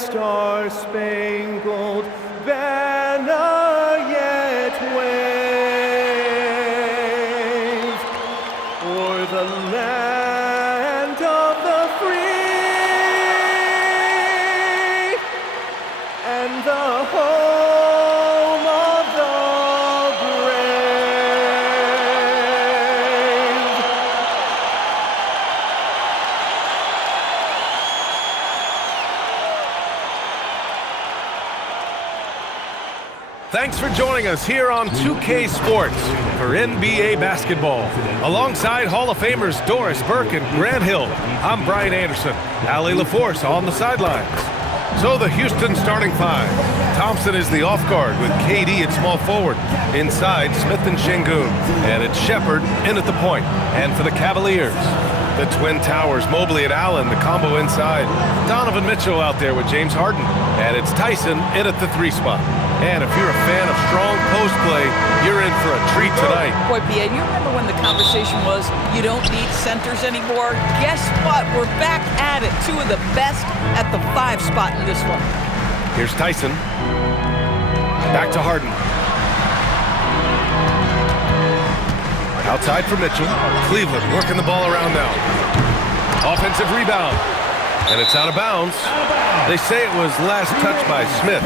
star-spangled banner yet wave o'er the land of the free and the home of the brave. Thanks for joining us here on 2K Sports for NBA basketball. Alongside Hall of Famers Doris Burke and Grant Hill, I'm Brian Anderson. Allie LaForce on the sidelines. So the Houston starting five. Thompson is the off guard with KD at small forward. Inside, Smith and Şengün. And it's Shepherd in at the point. And for the Cavaliers, the Twin Towers, Mobley and Allen, the combo inside. Donovan Mitchell out there with James Harden. And it's Tyson in at the 3 spot. And if you're a fan of strong post play, you're in for a treat tonight. Boy, BA, you remember when the conversation was you don't need centers anymore? Guess what? We're back at it. 2 of the best at the 5 spot in this one. Here's Tyson. Back to Harden. Outside for Mitchell. Cleveland working the ball around now. Offensive rebound. And it's out of bounds. They say it was last touched by Smith.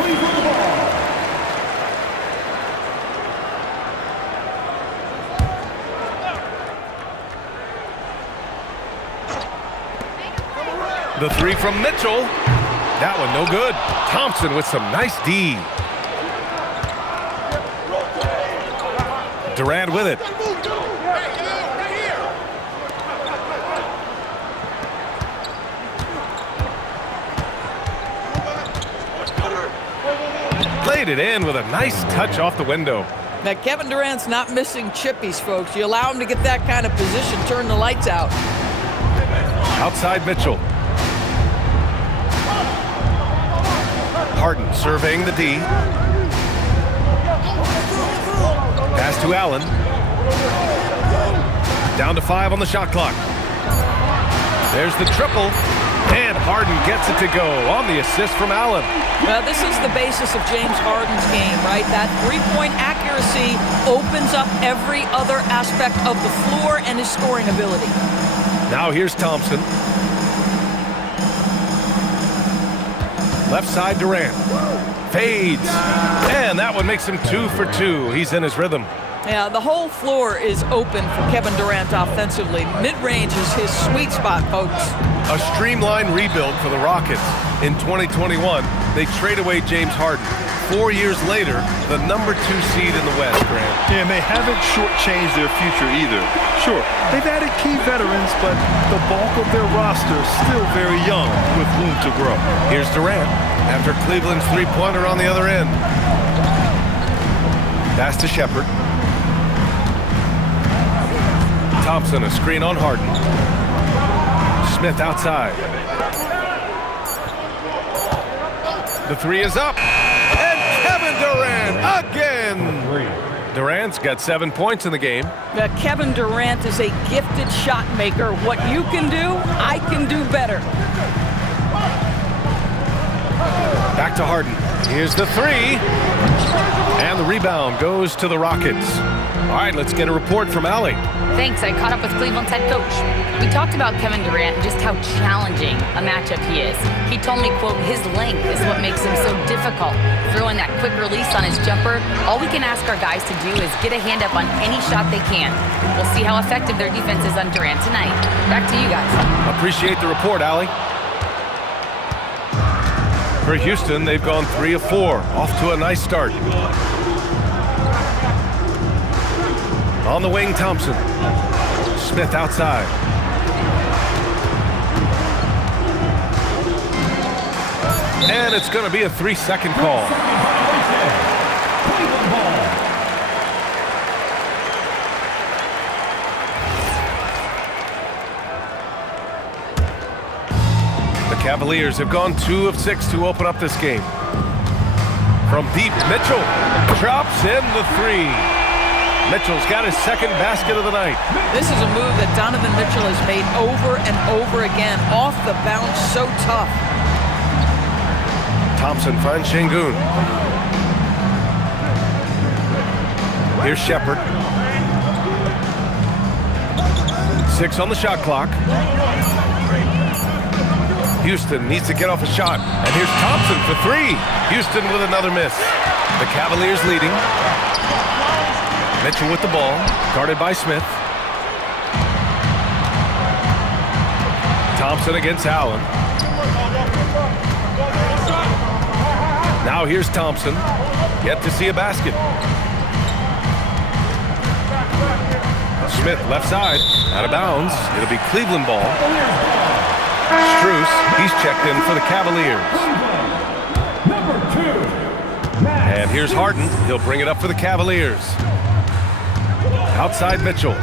The 3 from Mitchell. That one no good. Thompson with some nice D. Durant with it. Played it in with a nice touch off the window. Now, Kevin Durant's not missing chippies, folks. You allow him to get that kind of position, turn the lights out. Outside Mitchell. Harden surveying the D. Pass to Allen. Down to 5 on the shot clock. There's the triple. And Harden gets it to go on the assist from Allen. Well, this is the basis of James Harden's game, right? That three-point accuracy opens up every other aspect of the floor and his scoring ability. Now here's Thompson. Left side Durant. Fades. And that one makes him 2 for 2. He's in his rhythm. Yeah, the whole floor is open for Kevin Durant offensively. Mid-range is his sweet spot, folks. A streamlined rebuild for the Rockets. In 2021, they trade away James Harden. 4 years later, the number 2 seed in the West, Grant. Yeah, and they haven't shortchanged their future either. Sure, they've added key veterans, but the bulk of their roster is still very young with room to grow. Here's Durant after Cleveland's three-pointer on the other end. Pass to Shepherd. Thompson, a screen on Harden. Smith outside. The 3 is up. And Kevin Durant again. Durant's got 7 points in the game. Kevin Durant is a gifted shot maker. What you can do, I can do better. Back to Harden. Here's the 3. And the rebound goes to the Rockets. All right, let's get a report from Allie. Thanks. I caught up with Cleveland's head coach. We talked about Kevin Durant and just how challenging a matchup he is. He told me, quote, his length is what makes him so difficult. Throwing that quick release on his jumper, all we can ask our guys to do is get a hand up on any shot they can. We'll see how effective their defense is on Durant tonight. Back to you guys. Appreciate the report, Allie. For Houston, they've gone 3 of 4, off to a nice start. On the wing, Thompson. Smith outside. And it's going to be a 3-second call. The Cavaliers have gone 2 of 6 to open up this game. From deep, Mitchell drops in the 3. Mitchell's got his second basket of the night. This is a move that Donovan Mitchell has made over and over again. Off the bounce, so tough. Thompson finds Şengün. Here's Shepherd. 6 on the shot clock. Houston needs to get off a shot. And here's Thompson for 3. Houston with another miss. The Cavaliers leading. Mitchell with the ball, guarded by Smith. Thompson against Allen. Now here's Thompson. Yet to see a basket. Smith left side, out of bounds. It'll be Cleveland ball. Strus, he's checked in for the Cavaliers. And here's Harden. He'll bring it up for the Cavaliers. Outside Mitchell.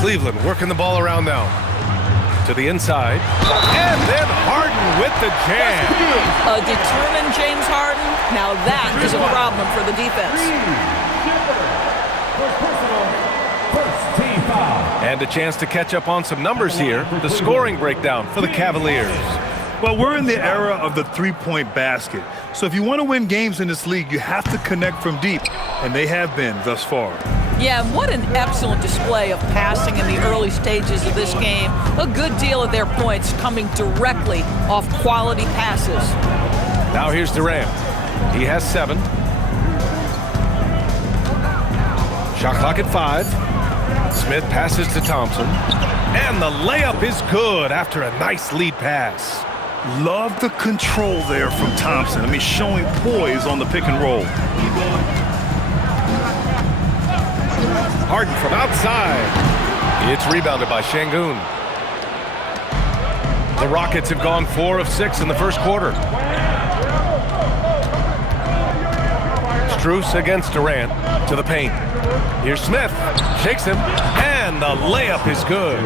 Cleveland working the ball around now. To the inside. And then Harden with the jam. A determined James Harden. Now that is a problem for the defense. And a chance to catch up on some numbers here. The scoring breakdown for the Cavaliers. Well, we're in the era of the three-point basket. So if you want to win games in this league, you have to connect from deep. And they have been thus far. Yeah, and what an excellent display of passing in the early stages of this game. A good deal of their points coming directly off quality passes. Now here's Durant. He has 7. Shot clock at 5. Smith passes to Thompson. And the layup is good after a nice lead pass. Love the control there from Thompson. I mean, showing poise on the pick and roll. Harden from outside. It's rebounded by Şengün. The Rockets have gone 4 of 6 in the first quarter. Strus against Durant to the paint. Here's Smith. Shakes him. And the layup is good.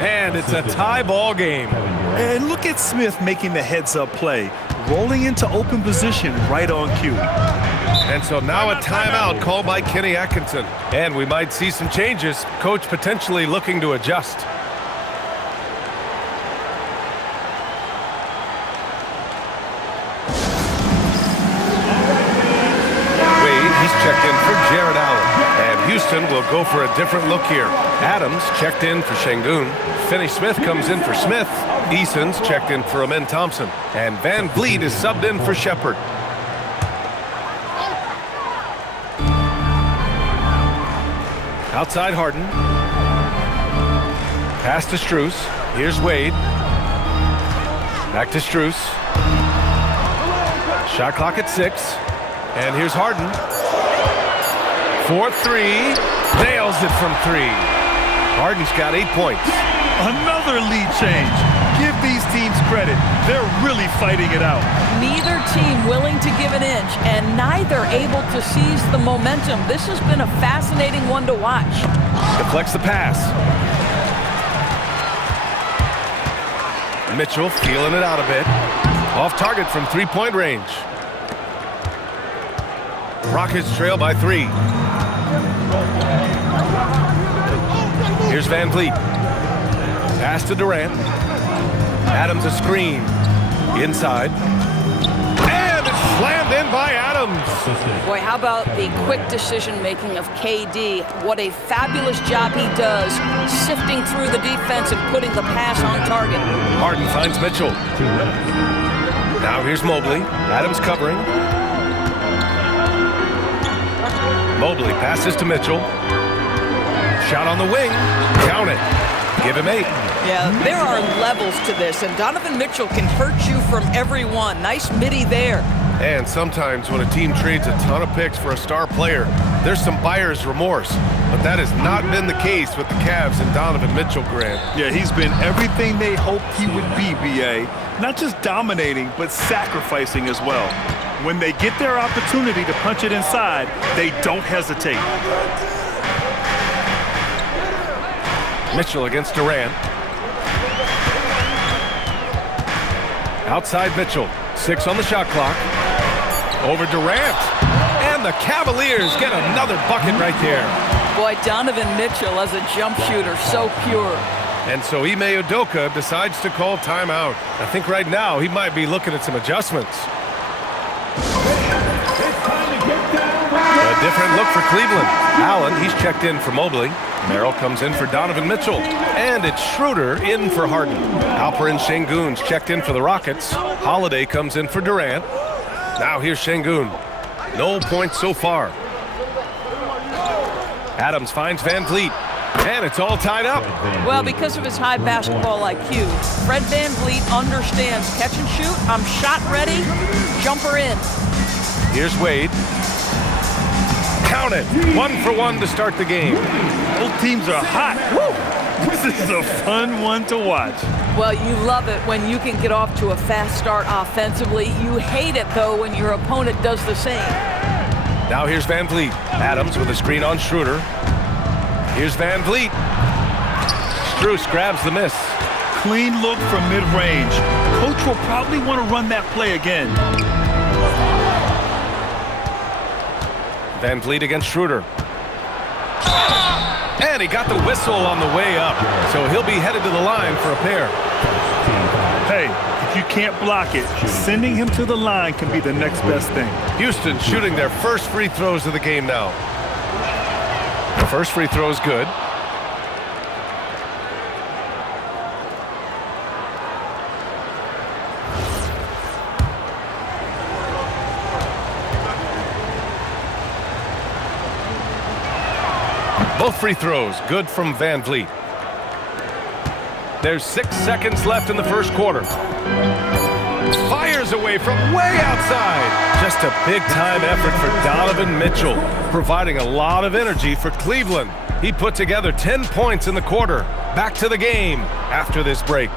And it's a tie ball game. And look at Smith making the heads-up play. Rolling into open position right on cue. And so now a timeout called by Kenny Atkinson. And we might see some changes. Coach potentially looking to adjust. Wade, he's checked in for Jared Allen. And Houston will go for a different look here. Adams checked in for Şengün. Finney-Smith comes in for Smith. Eason's checked in for Amen Thompson. And Van Vliet is subbed in for Shepherd. Outside Harden. Pass to Strus. Here's Wade. Back to Strus. Shot clock at 6. And here's Harden. 4-3. Nails it from 3. Harden's got 8 points. Another lead change. Give these teams credit. They're really fighting it out. Neither team willing to give an inch, and neither able to seize the momentum. This has been a fascinating one to watch. Deflects the pass. Mitchell feeling it out a bit. Off target from 3-point range. Rockets trail by 3. Here's Van Vliet. Pass to Durant. Adams a screen. Inside. And it's slammed in by Adams. Boy, how about the quick decision-making of KD? What a fabulous job he does sifting through the defense and putting the pass on target. Harden finds Mitchell. Now here's Mobley. Adams covering. Mobley passes to Mitchell. Shot on the wing. Count it. Give him 8. Yeah, there are levels to this, and Donovan Mitchell can hurt you from every one. Nice midi there. And sometimes when a team trades a ton of picks for a star player, there's some buyer's remorse. But that has not been the case with the Cavs and Donovan Mitchell, Grant. Yeah, he's been everything they hoped he would be, B.A. Not just dominating, but sacrificing as well. When they get their opportunity to punch it inside, they don't hesitate. Mitchell against Durant. Outside Mitchell. 6 on the shot clock. Over Durant. And the Cavaliers get another bucket right there. Boy, Donovan Mitchell as a jump shooter, so pure. And so Ime Udoka decides to call timeout. I think right now he might be looking at some adjustments. A different look for Cleveland. Allen, he's checked in for Mobley. Merrill comes in for Donovan Mitchell. And it's Schroeder in for Harden. Alperen Şengün's checked in for the Rockets. Holiday comes in for Durant. Now here's Şengün. No points so far. Adams finds Van Vliet. And it's all tied up. Well, because of his high basketball IQ, Fred Van Vliet understands catch and shoot. I'm shot ready. Jumper in. Here's Wade. Count it. 1 for 1 to start the game. Both teams are hot. Woo! This is a fun one to watch. Well, you love it when you can get off to a fast start offensively. You hate it, though, when your opponent does the same. Now here's Van Vliet. Adams with a screen on Schroeder. Here's Van Vliet. Strus grabs the miss. Clean look from mid-range. Coach will probably want to run that play again. Van Vliet against Schroeder. And he got the whistle on the way up. So he'll be headed to the line for a pair. Hey, if you can't block it, sending him to the line can be the next best thing. Houston shooting their first free throws of the game now. The first free throw is good. Both free throws good from Van Vliet. There's 6 seconds left in the first quarter. Fires away from way outside. Just a big-time effort for Donovan Mitchell, providing a lot of energy for Cleveland. He put together 10 points in the quarter. Back to the game after this break.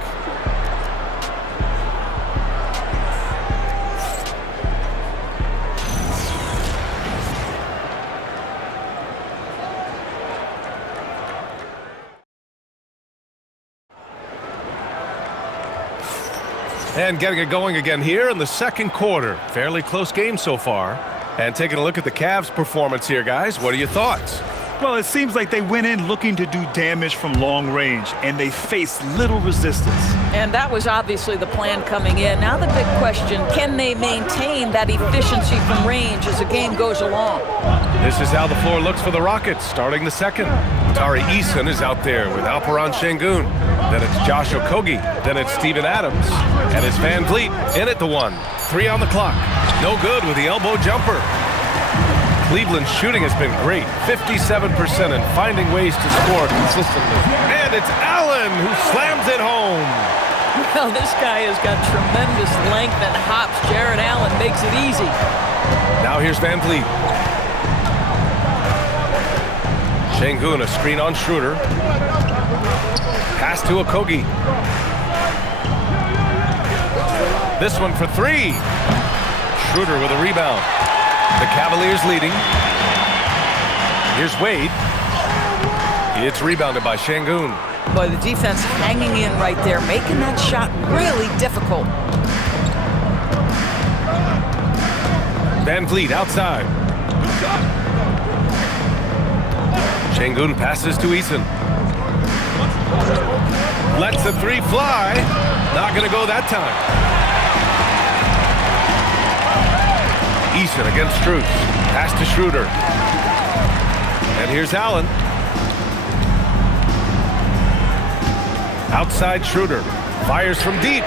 And getting it going again here in the second quarter. Fairly close game so far. And taking a look at the Cavs' performance here, guys. What are your thoughts? Well, it seems like they went in looking to do damage from long range, and they faced little resistance. And that was obviously the plan coming in. Now the big question, can they maintain that efficiency from range as the game goes along? This is how the floor looks for the Rockets, starting the second. Tari Eason is out there with Alperen Şengün. Then it's Josh Okogie. Then it's Steven Adams. And it's Van Vliet in at the one. 3 on the clock. No good with the elbow jumper. Cleveland's shooting has been great, 57%, and finding ways to score consistently. And it's Allen who slams it home. Well, this guy has got tremendous length and hops. Jared Allen makes it easy. Now here's Van Vliet. Şengün, a screen on Schroeder. Pass to Okogie. This one for 3. Schroeder with a rebound. The Cavaliers leading. Here's Wade. It's rebounded by Şengün. Boy, the defense hanging in right there, making that shot really difficult. Van Vliet outside. Şengün passes to Eason. Lets the 3 fly. Not going to go that time. Eason against Strus. Pass to Schroeder. And here's Allen. Outside Schroeder. Fires from deep.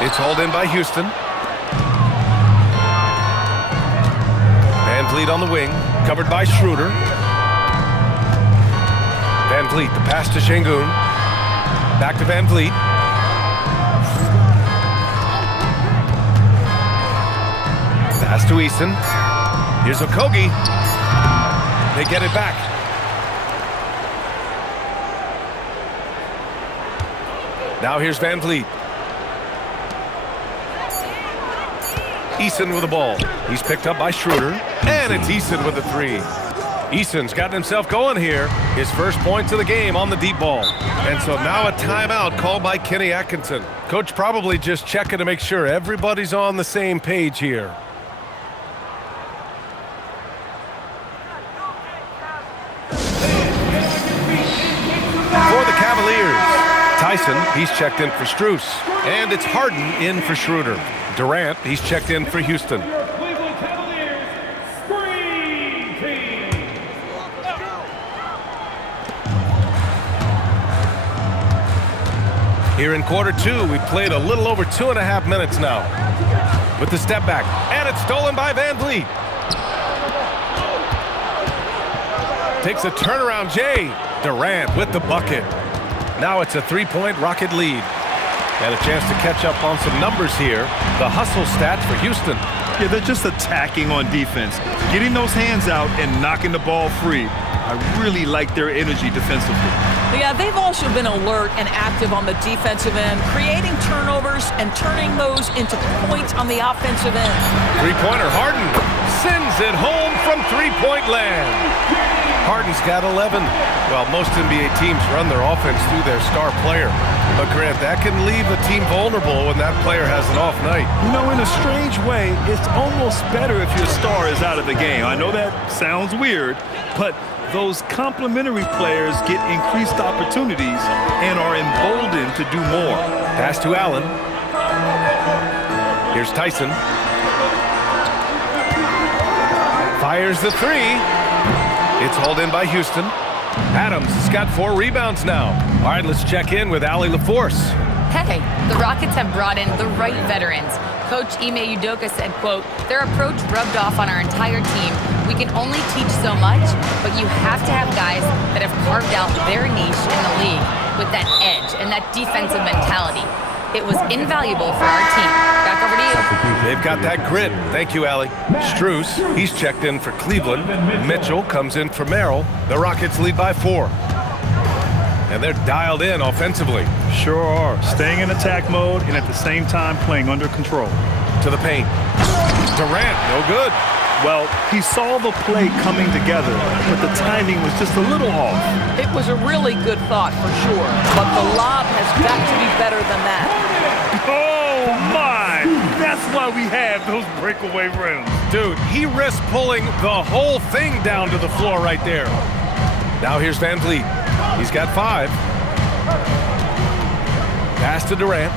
It's hauled in by Houston. Van Vliet on the wing. Covered by Schroeder. Van Vliet, the pass to Şengün. Back to Van Vliet. Pass to Eason. Here's Okogie. They get it back. Now here's Van Vliet. Eason with the ball. He's picked up by Schroeder. And it's Eason with the 3. Eason's gotten himself going here. His first points of the game on the deep ball. And so now a timeout called by Kenny Atkinson. Coach probably just checking to make sure everybody's on the same page here. For the Cavaliers, Eason, he's checked in for Strus. And it's Harden in for Schroeder. Durant, he's checked in for Houston. Cleveland Cavaliers, Screen Team. Here in quarter two, we've played a little over 2.5 minutes now. With the step back, and it's stolen by Van Vliet. Takes a turnaround, Jay. Durant with the bucket. Now it's a three-point Rocket lead. And a chance to catch up on some numbers here. The hustle stats for Houston. Yeah, they're just attacking on defense, getting those hands out and knocking the ball free. I really like their energy defensively. Yeah, they've also been alert and active on the defensive end, creating turnovers and turning those into points on the offensive end. Three-pointer, Harden sends it home from three-point land. Harden's got 11. Well, most NBA teams run their offense through their star player. But Grant, that can leave a team vulnerable when that player has an off night. You know, in a strange way, it's almost better if your star is out of the game. I know that sounds weird, but those complementary players get increased opportunities and are emboldened to do more. Pass to Allen. Here's Tyson. Fires the three. It's hauled in by Houston. Adams has got 4 rebounds now. All right, let's check in with Allie LaForce. Hey, the Rockets have brought in the right veterans. Coach Ime Udoka said, quote, their approach rubbed off on our entire team. We can only teach so much, but you have to have guys that have carved out their niche in the league with that edge and that defensive mentality. It was invaluable for our team. Back over to you. They've got that grit. Thank you, Allie. Strus, he's checked in for Cleveland. Mitchell comes in for Merrill. The Rockets lead by 4. And they're dialed in offensively. Sure are. Staying in attack mode and at the same time playing under control. To the paint. Durant, no good. Well, he saw the play coming together, but the timing was just a little off. It was a really good thought for sure, but the lob has got to be better than that. Oh, my! That's why we have those breakaway rims. Dude, he risked pulling the whole thing down to the floor right there. Now here's Van Vliet. He's got 5. Pass to Durant.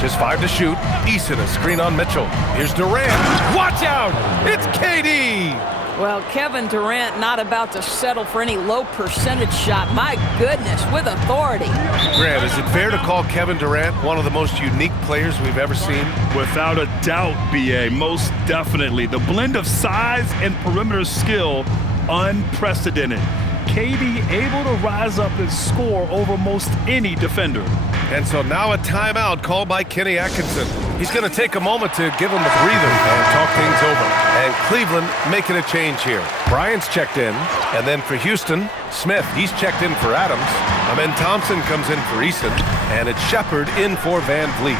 Just 5 to shoot. Eason, a screen on Mitchell. Here's Durant. Watch out! It's KD! Well, Kevin Durant not about to settle for any low percentage shot. My goodness, with authority. Grant, is it fair to call Kevin Durant one of the most unique players we've ever seen? Without a doubt, B.A., most definitely. The blend of size and perimeter skill, unprecedented. KD able to rise up and score over most any defender. And so now a timeout called by Kenny Atkinson. He's going to take a moment to give him a breather and talk things over. And Cleveland making a change here. Bryant's checked in. And then for Houston, Smith, he's checked in for Adams. Amen Thompson comes in for Eason. And it's Shepard in for Van Vliet.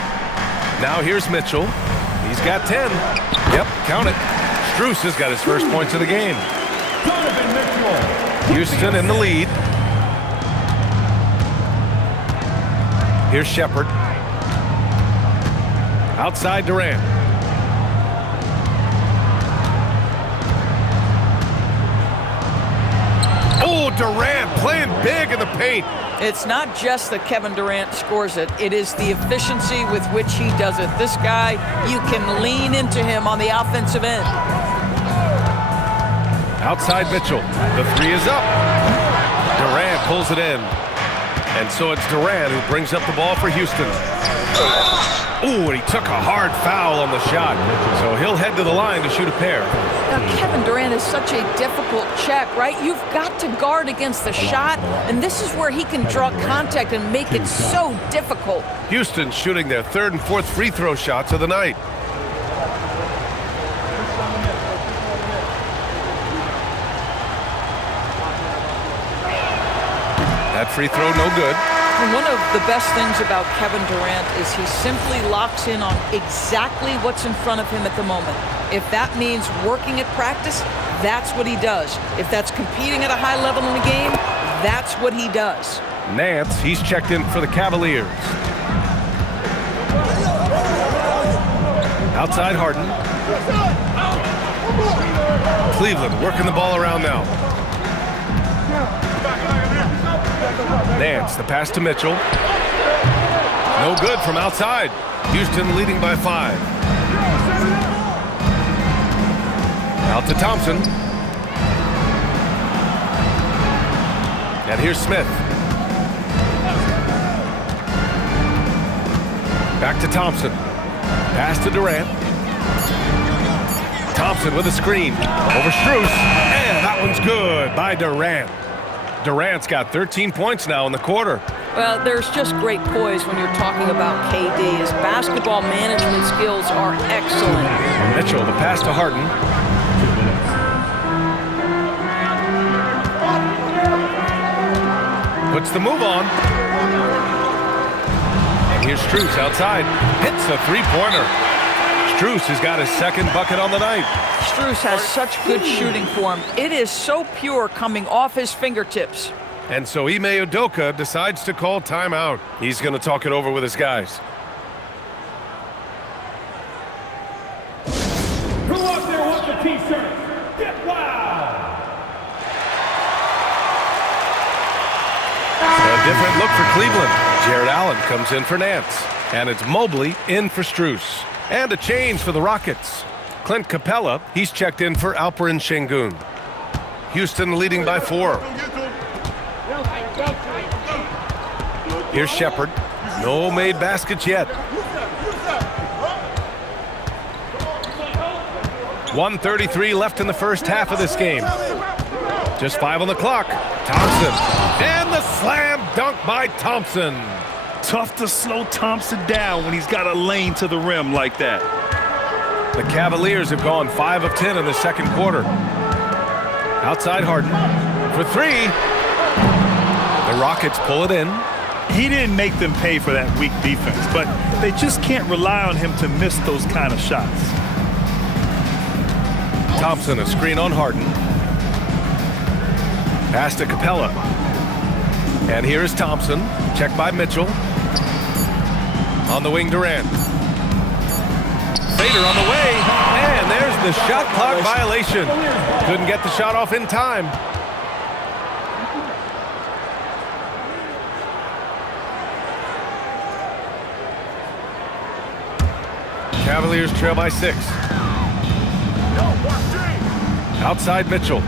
Now here's Mitchell. He's got 10. Yep, count it. Strus has got his first points of the game. Houston in the lead. Here's Shepard. Outside Durant. Oh, Durant playing big in the paint. It's not just that Kevin Durant scores it. It is the efficiency with which he does it. This guy, you can lean into him on the offensive end. Outside Mitchell. The 3 is up. Durant pulls it in. And so it's Durant who brings up the ball for Houston. Ooh, and he took a hard foul on the shot. So he'll head to the line to shoot a pair. Now, Kevin Durant is such a difficult check, right? You've got to guard against the shot, and this is where he can draw contact and make it so difficult. Houston shooting their 3rd and 4th free throw shots of the night. That free throw, no good. And one of the best things about Kevin Durant is he simply locks in on exactly what's in front of him at the moment. If that means working at practice, that's what he does. If that's competing at a high level in the game, that's what he does. Nance, he's checked in for the Cavaliers. Outside Harden. Cleveland working the ball around now. Nance, the pass to Mitchell. No good from outside. Houston leading by 5. Out to Thompson. And here's Smith. Back to Thompson. Pass to Durant. Thompson with a screen. Over Strus. And that one's good by Durant. Durant's got 13 points now in the quarter. Well, there's just great poise when you're talking about KD. His basketball management skills are excellent. Mitchell, the pass to Harden. Puts the move on. And here's Strus outside. Hits a three-pointer. Strus has got his second bucket on the night. Strus has such good shooting form. It is so pure coming off his fingertips. And so Ime Udoka decides to call timeout. He's going to talk it over with his guys. Who out there wants a t-shirt? Get wild! A different look for Cleveland. Jared Allen comes in for Nance. And it's Mobley in for Strus. And a change for the Rockets. Clint Capella, he's checked in for Alperen Şengün. Houston leading by 4. Here's Shepherd. No made baskets yet. 1:33 left in the first half of this game. Just 5 on the clock. Thompson. And the slam dunk by Thompson. Tough to slow Thompson down when he's got a lane to the rim like that. The Cavaliers have gone 5 of 10 in the second quarter. Outside Harden for 3. The Rockets pull it in. He didn't make them pay for that weak defense, but they just can't rely on him to miss those kind of shots. Thompson, a screen on Harden. Pass to Capella. And here is Thompson, checked by Mitchell. On the wing, Durant. Fader on the way, and there's the shot clock violation. Couldn't get the shot off in time. Cavaliers trail by 6. Outside Mitchell.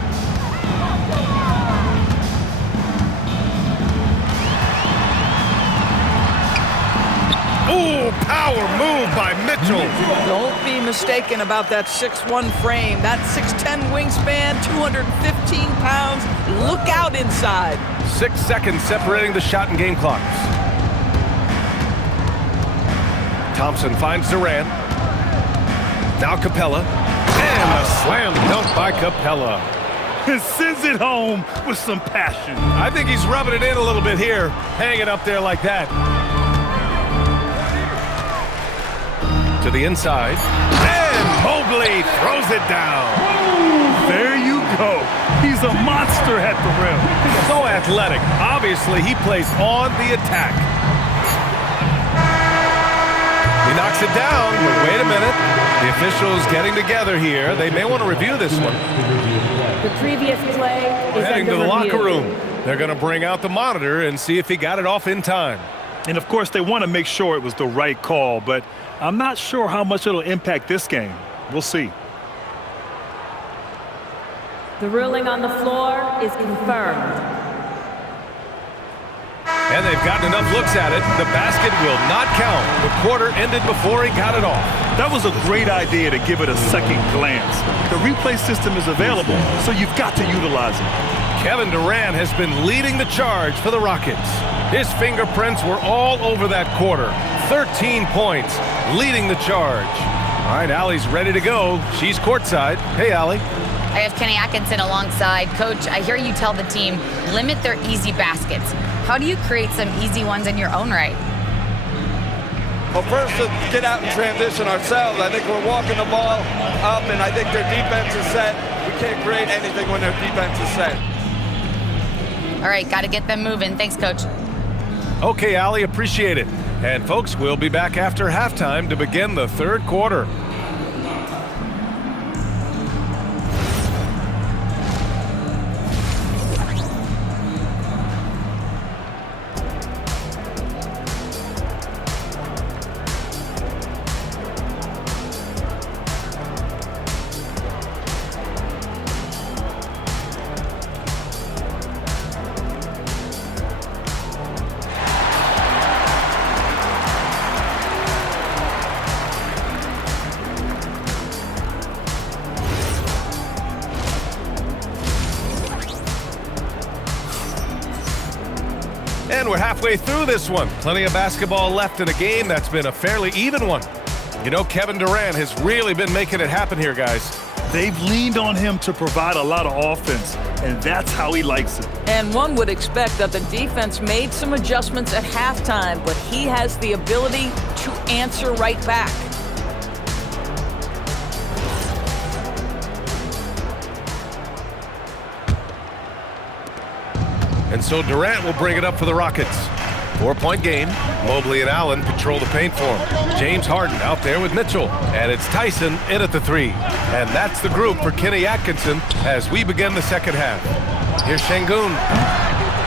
Ooh, power move by Mitchell. Don't be mistaken about that 6'1" frame. That 6'10" wingspan, 215 pounds. Look out inside. 6 seconds separating the shot and game clocks. Thompson finds Durant. Now Capella. And a slam dunk by Capella. Sends it home with some passion. I think he's rubbing it in a little bit here. Hang it up there like that. To the inside. And Mobley throws it down. There you go. He's a monster at the rim. So athletic. Obviously, he plays on the attack. He knocks it down, but wait a minute. The officials getting together here. They may want to review this one. The previous play is Heading to under the review. locker room. They're going to bring out the monitor and see if he got it off in time. And of course, they want to make sure it was the right call, but I'm not sure how much it'll impact this game. We'll see. The ruling on the floor is confirmed. And they've gotten enough looks at it. The basket will not count. The quarter ended before he got it off. That was a great idea to give it a second glance. The replay system is available, so you've got to utilize it. Kevin Durant has been leading the charge for the Rockets. His fingerprints were all over that quarter. 13 points, leading the charge. All right, Allie's ready to go. She's courtside. Hey, Allie. I have Kenny Atkinson alongside. Coach, I hear you tell the team, limit their easy baskets. How do you create some easy ones in your own right? Well, first, to get out and transition ourselves. I think we're walking the ball up, and I think their defense is set. We can't create anything when their defense is set. All right, got to get them moving. Thanks, Coach. Okay, Allie, appreciate it. And folks, we'll be back after halftime to begin the third quarter. And we're halfway through this one. Plenty of basketball left in a game that's been a fairly even one. You know, Kevin Durant has really been making it happen here, guys. They've leaned on him to provide a lot of offense, and that's how he likes it. And one would expect that the defense made some adjustments at halftime, but he has the ability to answer right back. And so Durant will bring it up for the Rockets. 4-point game. Mobley and Allen patrol the paint for him. James Harden out there with Mitchell. And it's Tyson in at the 3. And that's the group for Kenny Atkinson as we begin the second half. Here's Şengün.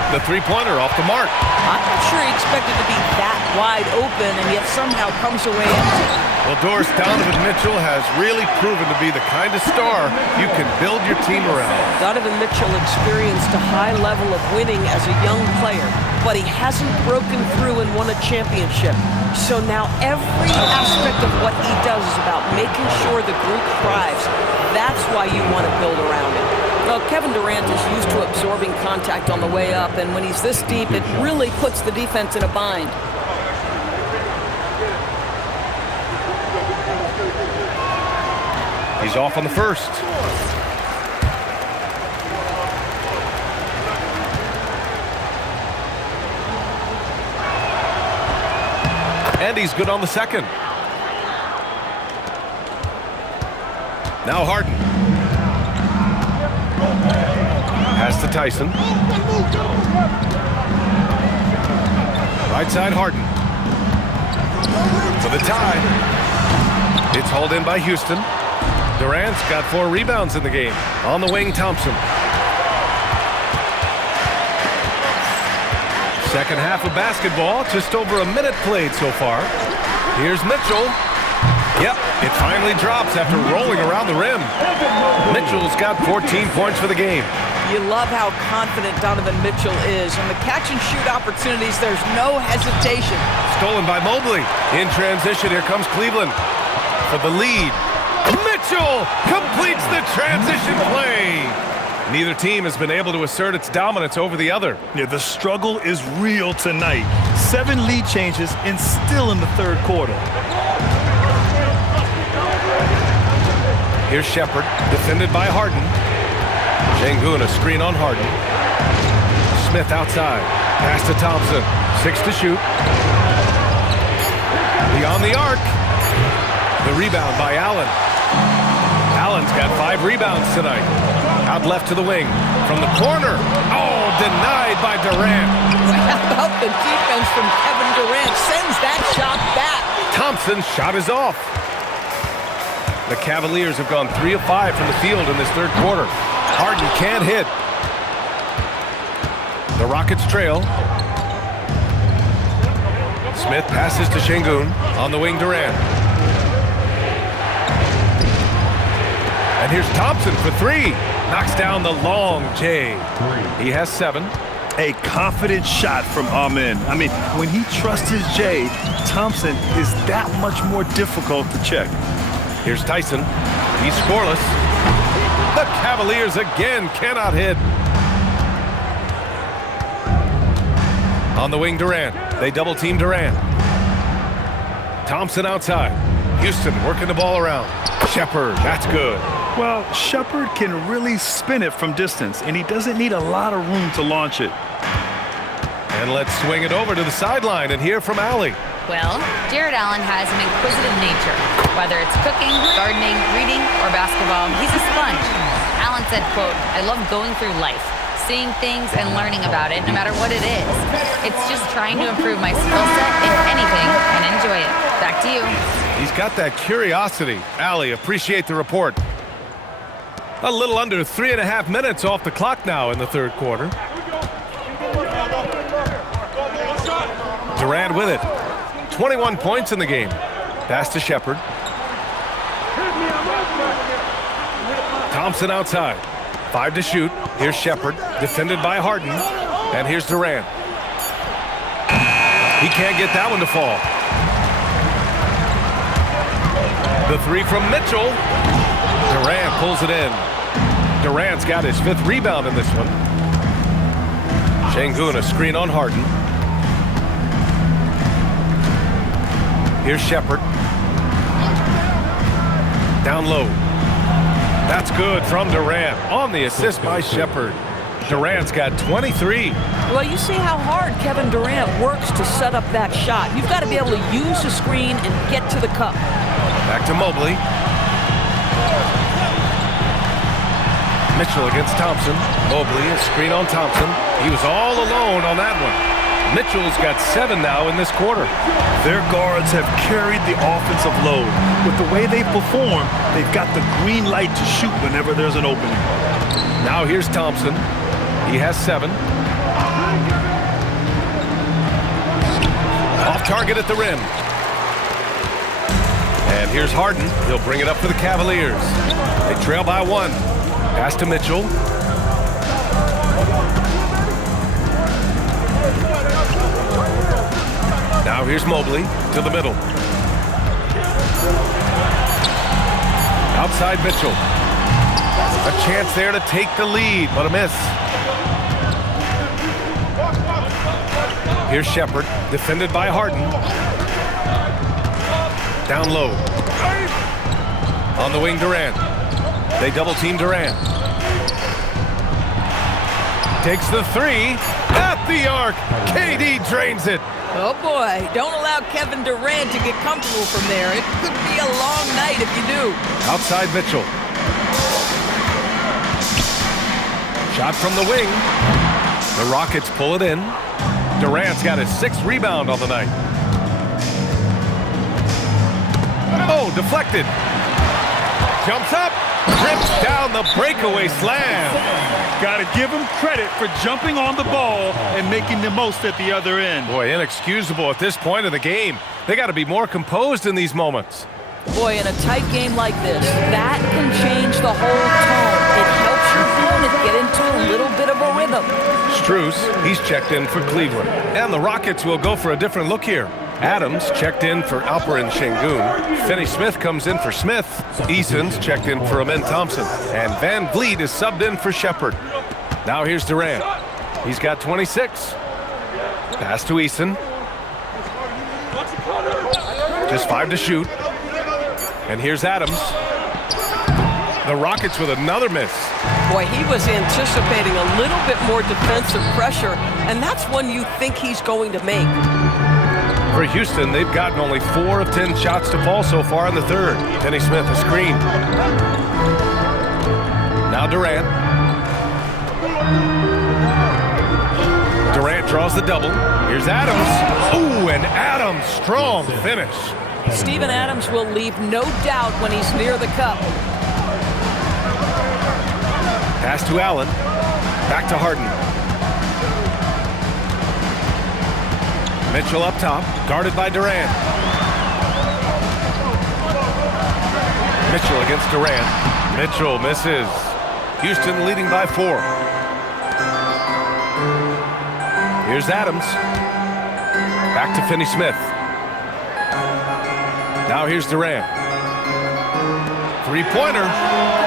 The three-pointer off the mark. I'm not sure he expected to be that wide open and yet somehow comes away empty. Well, Doris, Donovan Mitchell has really proven to be the kind of star you can build your team around. Donovan Mitchell experienced a high level of winning as a young player, but he hasn't broken through and won a championship. So now every aspect of what he does is about making sure the group thrives. That's why you want to build around him. Well, Kevin Durant is used to absorbing contact on the way up, and when he's this deep, it really puts the defense in a bind. He's off on the first. And he's good on the second. Now Harden. Pass to Tyson. Right side Harden. For the tie. It's hauled in by Houston. Durant's got 4 rebounds in the game. On the wing, Thompson. Second half of basketball, just over a minute played so far. Here's Mitchell. Yep, it finally drops after rolling around the rim. Mitchell's got 14 points for the game. You love how confident Donovan Mitchell is. On the catch-and-shoot opportunities, there's no hesitation. Stolen by Mobley. In transition, here comes Cleveland for the lead. Mitchell completes the transition play. Neither team has been able to assert its dominance over the other. Yeah, the struggle is real tonight. 7 lead changes and still in the third quarter. Here's Shepherd, defended by Harden. Şengün, a screen on Harden. Smith outside. Pass to Thompson. 6 to shoot. Beyond the arc. The rebound by Allen. Allen's got 5 rebounds tonight. Out left to the wing. From the corner. Oh, denied by Durant. How about the defense from Kevin Durant? Sends that shot back. Thompson's shot is off. The Cavaliers have gone 3 of 5 from the field in this third quarter. Harden can't hit. The Rockets trail. Smith passes to Şengün. On the wing, Durant. And here's Thompson for 3. Knocks down the long J. He has 7. A confident shot from Amen. I mean, when he trusts his J, Thompson is that much more difficult to check. Here's Tyson. He's scoreless. The Cavaliers again cannot hit. On the wing, Durant. They double team Durant. Thompson outside. Houston working the ball around. Shepherd, that's good. Well, Shepherd can really spin it from distance, and he doesn't need a lot of room to launch it. And let's swing it over to the sideline and hear from Allie. Well, Jared Allen has an inquisitive nature. Whether it's cooking, gardening, reading, or basketball, he's a sponge. Allen said, quote, "I love going through life, seeing things and learning about it no matter what it is. It's just trying to improve my skill set in anything and enjoy it." Back to you. He's got that curiosity. Allie, appreciate the report. A little under 3.5 minutes off the clock now in the third quarter. Durant with it. 21 points in the game. Pass to Shepherd. Thompson outside. 5 to shoot. Here's Shepherd, defended by Harden. And here's Durant. He can't get that one to fall. The 3 from Mitchell. Durant pulls it in. Durant's got his 5th rebound in this one. Şengün, a screen on Harden. Here's Shepherd. Down low. That's good from Durant on the assist by Shepherd. Durant's got 23. Well, you see how hard Kevin Durant works to set up that shot. You've got to be able to use the screen and get to the cup. Back to Mobley. Mitchell against Thompson. Mobley, a screen on Thompson. He was all alone on that one. Mitchell's got 7 now in this quarter. Their guards have carried the offensive load. With the way they perform, they've got the green light to shoot whenever there's an opening. Now here's Thompson. He has 7. Off target at the rim. And here's Harden. He'll bring it up for the Cavaliers. They trail by 1. Pass to Mitchell. Now here's Mobley to the middle. Outside Mitchell. A chance there to take the lead, but a miss. Here's Shepherd, defended by Harden. Down low. On the wing, Durant. They double team Durant. Takes the 3 at the arc. KD drains it. Oh boy, don't allow Kevin Durant to get comfortable from there. It could be a long night if you do. Outside Mitchell. Shot from the wing. The Rockets pull it in. Durant's got his 6th rebound on the night. Oh, deflected. Jumps up. Rips down the breakaway slam. Got to give him credit for jumping on the ball and making the most at the other end. Boy, inexcusable at this point of the game. They got to be more composed in these moments. Boy, in a tight game like this, that can change the whole tone. It helps your opponent get into a little bit of a rhythm. Strus, he's checked in for Cleveland. And the Rockets will go for a different look here. Adams checked in for Alperen Şengün. Finney Smith comes in for Smith. Eason's checked in for Amen Thompson. And Van Vliet is subbed in for Shepherd. Now here's Durant. He's got 26. Pass to Eason. Just 5 to shoot. And here's Adams. The Rockets with another miss. Boy, he was anticipating a little bit more defensive pressure, and that's one you think he's going to make. For Houston, they've gotten only 4 of 10 shots to fall so far in the third. Finney Smith a screen. Now Durant. Durant draws the double. Here's Adams. Ooh, and Adams, strong finish. Steven Adams will leave no doubt when he's near the cup. Pass to Allen. Back to Harden. Mitchell up top, guarded by Durant. Mitchell against Durant. Mitchell misses. Houston leading by 4. Here's Adams. Back to Finney Smith. Now here's Durant. 3-pointer.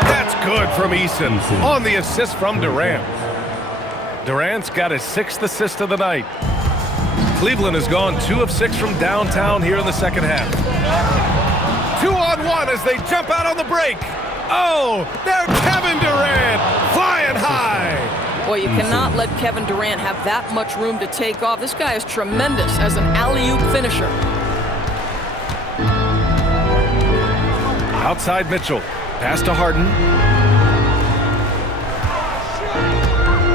That's good from Eason on the assist from Durant. Durant's got his 6th assist of the night. Cleveland has gone 2 of 6 from downtown here in the second half. 2-on-1 as they jump out on the break. Oh, there's Kevin Durant flying high. Boy, you cannot let Kevin Durant have that much room to take off. This guy is tremendous as an alley-oop finisher. Outside Mitchell. Pass to Harden.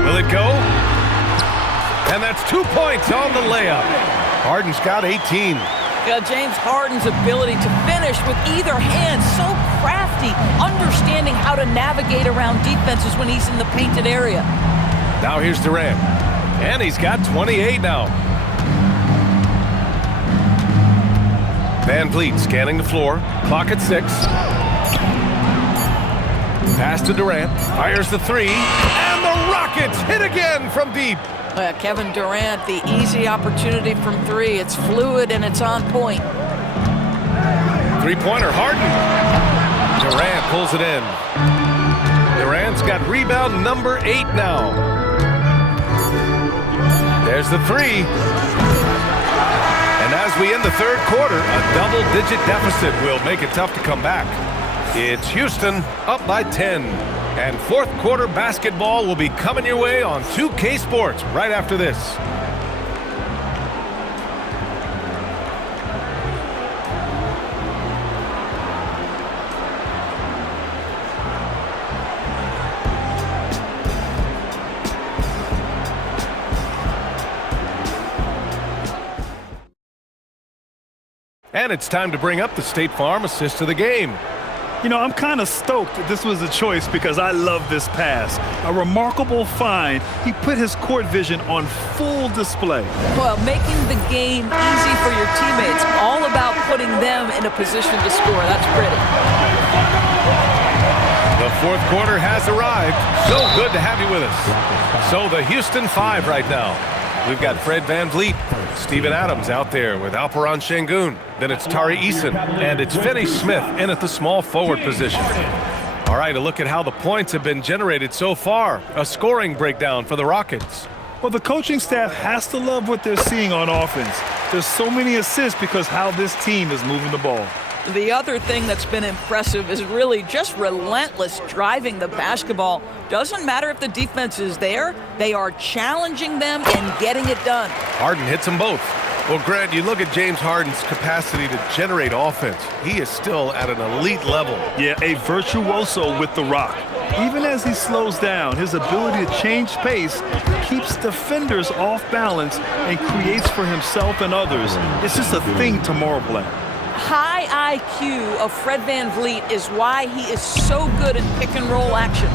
Will it go? And that's 2 points on the layup. Harden's got 18. James Harden's ability to finish with either hand, so crafty, understanding how to navigate around defenses when he's in the painted area. Now here's Durant. And he's got 28 now. Van Vliet scanning the floor. Clock at 6. Pass to Durant. Fires the 3. And the Rockets hit again from deep. Kevin Durant, the easy opportunity from 3. It's fluid and it's on point. 3-pointer, Harden. Durant pulls it in. Durant's got rebound number 8 now. There's the 3. And as we end the third quarter, a double-digit deficit will make it tough to come back. It's Houston up by 10. And fourth quarter basketball will be coming your way on 2K Sports right after this. And it's time to bring up the State Farm assist of the game. You know, I'm kind of stoked that this was a choice because I love this pass. A remarkable find. He put his court vision on full display. Well, making the game easy for your teammates. All about putting them in a position to score. That's pretty. The fourth quarter has arrived. So good to have you with us. So the Houston 5 right now. We've got Fred VanVleet, Steven Adams out there with Alperen Sengun. Then it's Tari Eason, and it's Finney Smith in at the small forward position. All right, a look at how the points have been generated so far. A scoring breakdown for the Rockets. Well, the coaching staff has to love what they're seeing on offense. There's so many assists because how this team is moving the ball. The other thing that's been impressive is really just relentless driving the basketball. Doesn't matter if the defense is there, they are challenging them and getting it done. Harden hits them both. Well, Grant, you look at James Harden's capacity to generate offense. He is still at an elite level. Yeah, a virtuoso with the rock. Even as he slows down, his ability to change pace keeps defenders off balance and creates for himself and others. It's just a thing to marvel at. High IQ of Fred VanVleet is why he is so good at pick and roll action.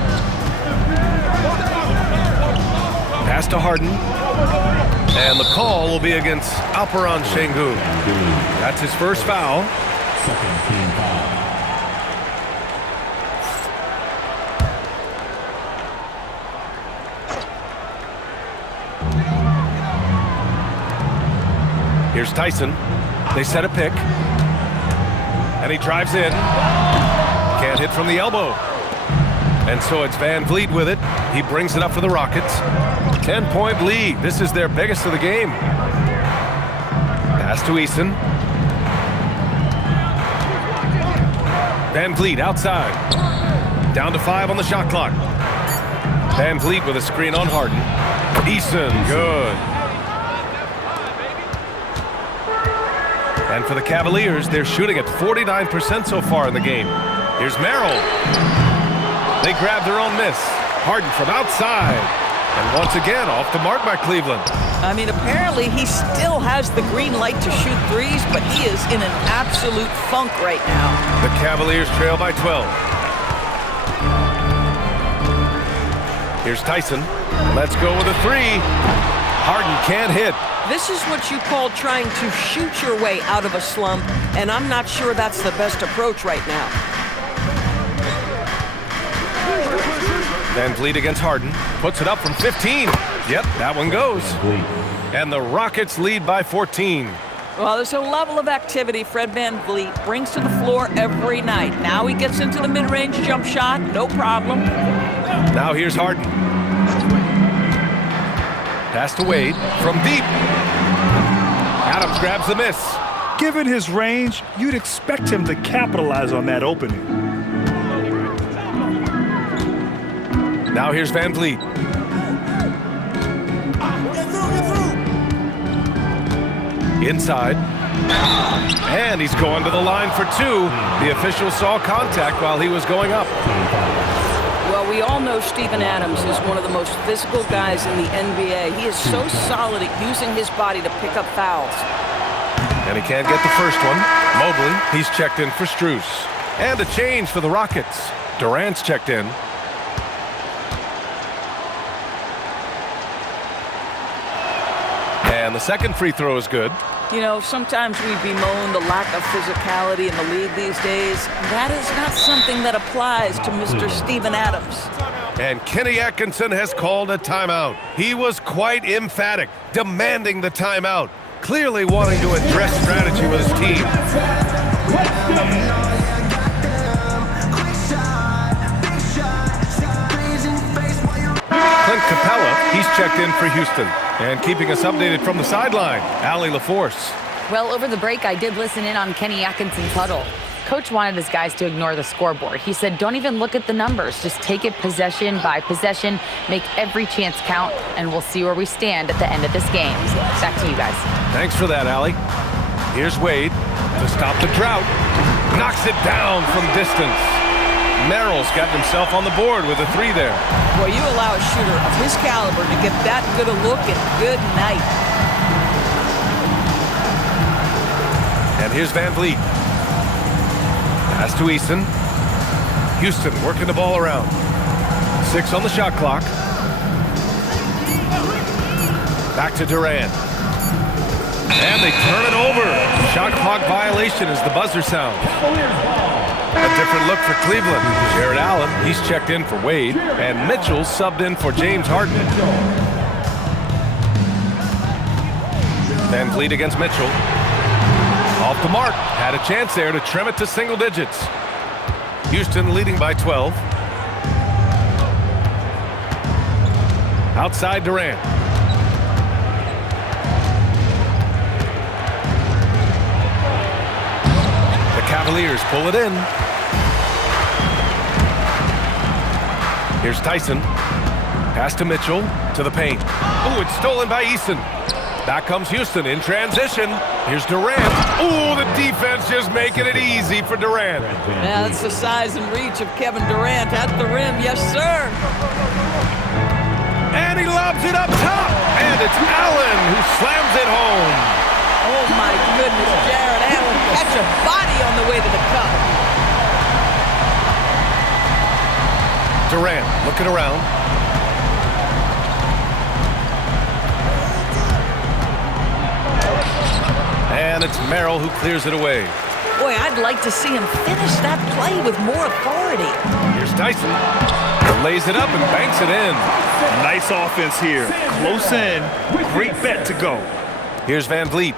Pass to Harden. And the call will be against Alperen Sengun. That's his first foul. Second team foul. Here's Tyson. They set a pick. And he drives in. Can't hit from the elbow. And so it's VanVleet with it. He brings it up for the Rockets. 10-point lead. This is their biggest of the game. Pass to Eason. VanVleet outside. Down to 5 on the shot clock. VanVleet with a screen on Harden. Eason, good. And for the Cavaliers, they're shooting at 49% so far in the game. Here's Merrill. They grab their own miss. Harden from outside. And once again, off the mark by Cleveland. I mean, apparently he still has the green light to shoot threes, but he is in an absolute funk right now. The Cavaliers trail by 12. Here's Tyson. Let's go with a 3. Harden can't hit. This is what you call trying to shoot your way out of a slump, and I'm not sure that's the best approach right now. VanVleet against Harden. Puts it up from 15. Yep, that one goes. And the Rockets lead by 14. Well, there's a level of activity Fred VanVleet brings to the floor every night. Now he gets into the mid-range jump shot, no problem. Now here's Harden. Pass to Wade from deep. Adams grabs the miss. Given his range, you'd expect him to capitalize on that opening. Now here's VanVleet. Inside. And he's going to the line for 2. The official saw contact while he was going up. Well, we all know Steven Adams is one of the most physical guys in the NBA. He is so solid at using his body to pick up fouls. And he can't get the first one. Mobley, he's checked in for Strus. And a change for the Rockets. Durant's checked in. And the second free throw is good. You know, sometimes we bemoan the lack of physicality in the league these days. That is not something that applies to Mr. Steven Adams. And Kenny Atkinson has called a timeout. He was quite emphatic, demanding the timeout, clearly wanting to address strategy with his team. Clint Capella, he's checked in for Houston. And keeping us updated from the sideline, Allie LaForce. Well, over the break, I did listen in on Kenny Atkinson's huddle. Coach wanted his guys to ignore the scoreboard. He said, don't even look at the numbers. Just take it possession by possession, make every chance count, and we'll see where we stand at the end of this game. Back to you guys. Thanks for that, Allie. Here's Wade to stop the drought. Knocks it down from distance. Merrill's got himself on the board with a 3 there. Boy, you allow a shooter of his caliber to get that good a look, and good night. And here's Van Vliet. Pass to Eason. Houston working the ball around. 6 on the shot clock. Back to Durant. And they turn it over. Shot clock violation as the buzzer sounds. A different look for Cleveland. Jared Allen, he's checked in for Wade. And Mitchell subbed in for James Harden. Van Vliet against Mitchell. Off the mark. Had a chance there to trim it to single digits. Houston leading by 12. Outside Durant. The Cavaliers pull it in. Here's Tyson. Pass to Mitchell to the paint. Oh, it's stolen by Eason. Back comes Houston in transition. Here's Durant. Oh, the defense just making it easy for Durant. Yeah, that's the size and reach of Kevin Durant at the rim. Yes, sir. And he lobs it up top. And it's Allen who slams it home. Oh, my goodness, Jared Allen. Catch a body on the way to the cup. Durant looking around. And it's Merrill who clears it away. Boy, I'd like to see him finish that play with more authority. Here's Tyson. Lays it up and banks it in. Nice offense here. Close in. Great bet to go. Here's Van Vliet.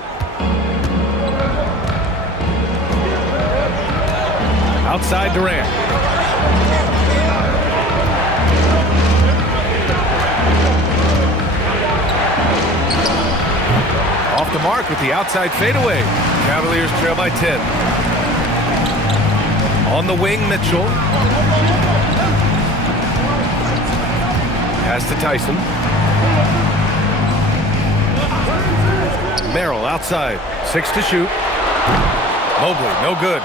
Outside Durant. Off the mark with the outside fadeaway. Cavaliers trail by 10. On the wing, Mitchell. Pass to Tyson. Merrill outside. 6 to shoot. Mobley, no good.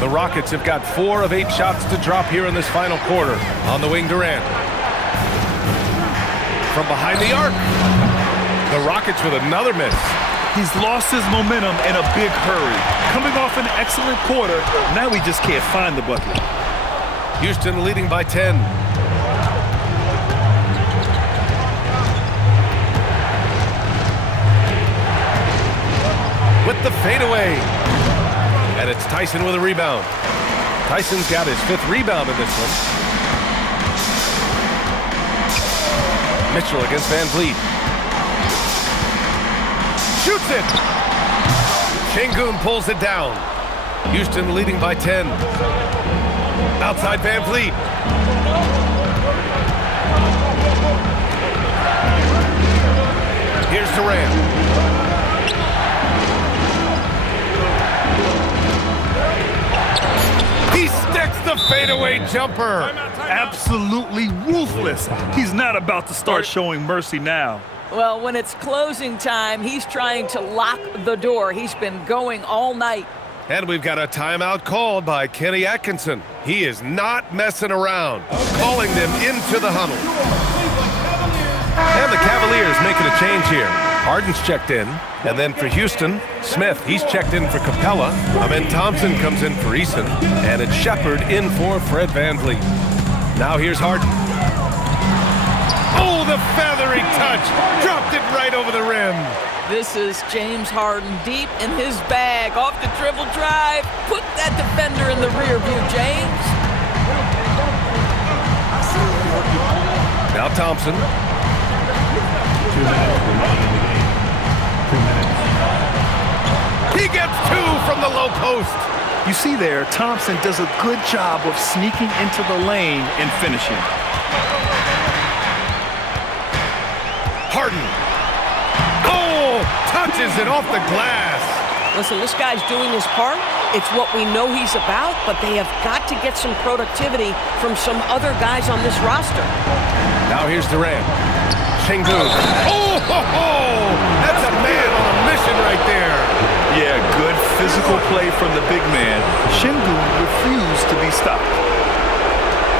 The Rockets have got 4 of 8 shots to drop here in this final quarter. On the wing, Durant. From behind the arc. The Rockets with another miss. He's lost his momentum in a big hurry. Coming off an excellent quarter, now he just can't find the bucket. Houston leading by 10. With the fadeaway. And it's Tyson with a rebound. Tyson's got his 5th rebound in this one. Mitchell against Van Vliet. Shoots it! Şengün pulls it down. Houston leading by 10. Outside Van Vliet. Here's Durant. He sticks the fadeaway jumper. Absolutely ruthless. He's not about to start showing mercy now. Well, when it's closing time, he's trying to lock the door. He's been going all night. And we've got a timeout called by Kenny Atkinson. He is not messing around, calling them into the huddle. And the Cavaliers making a change here. Harden's checked in, and then for Houston, Smith, he's checked in for Capella. Amen Thompson comes in for Eason, and it's Shepard in for Fred VanVleet. Now here's Harden. Oh, the feathery touch! Dropped it right over the rim. This is James Harden deep in his bag. Off the dribble drive. Put that defender in the rear view, James. Now Thompson. 2 minutes remaining in the game. 2 minutes. He gets 2 from the low post. You see there, Thompson does a good job of sneaking into the lane and finishing. Harden. Oh, Launches it off the glass. Listen, this guy's doing his part. It's what we know he's about, but they have got to get some productivity from some other guys on this roster. Now here's Durant. Sengun. Oh, ho, ho! That's a man on a mission right there. Yeah, good physical play from the big man. Sengun refused to be stopped.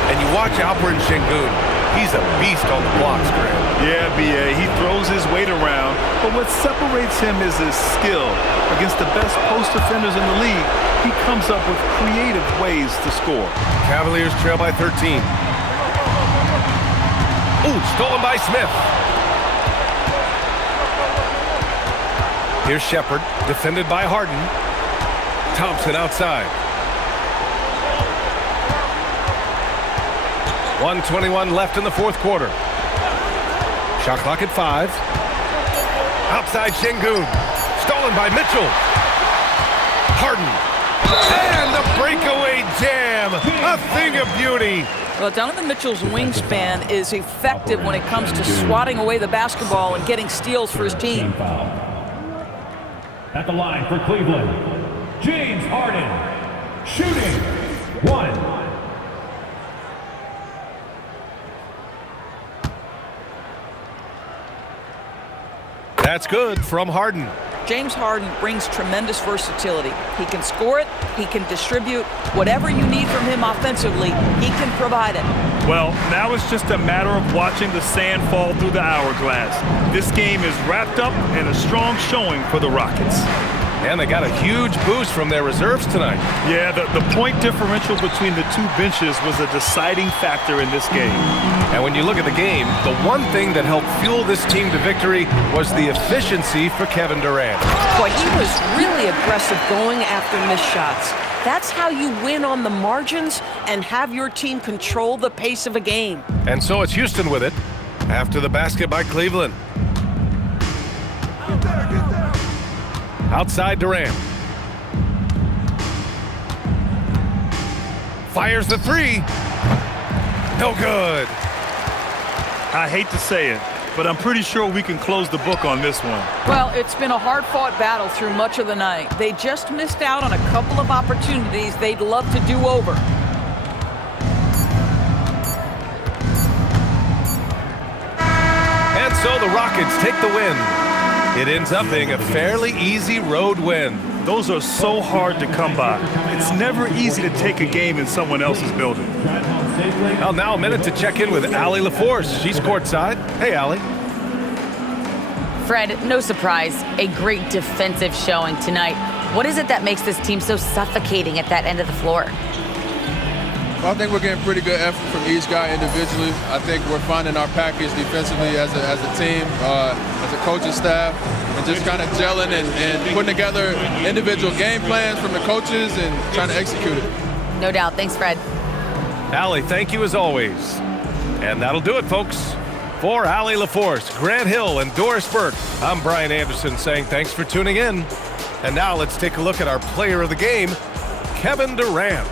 And you watch Alperen Sengun. He's a beast on the blocks, Graham. Yeah, B.A., he throws his weight around, but what separates him is his skill. Against the best post defenders in the league, he comes up with creative ways to score. Cavaliers trail by 13. Ooh, stolen by Smith. Here's Shepard, defended by Harden. Thompson outside. 1:21 left in the fourth quarter. Shot clock at 5. Outside Sengun. Stolen by Mitchell. Harden. And the breakaway jam. A thing of beauty. Well, Donovan Mitchell's wingspan is effective when it comes to swatting away the basketball and getting steals for his team. At the line for Cleveland, James Harden. Shooting. 1. That's good from Harden. James Harden brings tremendous versatility. He can score it, he can distribute. Whatever you need from him offensively, he can provide it. Well, now it's just a matter of watching the sand fall through the hourglass. This game is wrapped up in a strong showing for the Rockets. And they got a huge boost from their reserves tonight. Yeah, the point differential between the two benches was a deciding factor in this game. And when you look at the game, the one thing that helped fuel this team to victory was the efficiency for Kevin Durant. Boy, he was really aggressive going after missed shots. That's how you win on the margins and have your team control the pace of a game. And so it's Houston with it after the basket by Cleveland. Outside Durant. Fires the 3. No good. I hate to say it, but I'm pretty sure we can close the book on this one. Well, it's been a hard-fought battle through much of the night. They just missed out on a couple of opportunities they'd love to do over. And so the Rockets take the win. It ends up being a fairly easy road win. Those are so hard to come by. It's never easy to take a game in someone else's building. Well, now a minute to check in with Allie LaForce. She's courtside. Hey, Allie. Fred, no surprise, a great defensive showing tonight. What is it that makes this team so suffocating at that end of the floor? Well, I think we're getting pretty good effort from each guy individually. I think we're finding our package defensively as a team, as a coaching staff, and just kind of gelling and putting together individual game plans from the coaches and trying to execute it. No doubt. Thanks, Fred. Allie, thank you as always. And that'll do it, folks. For Allie LaForce, Grant Hill, and Doris Burke, I'm Brian Anderson saying thanks for tuning in. And now let's take a look at our player of the game, Kevin Durant.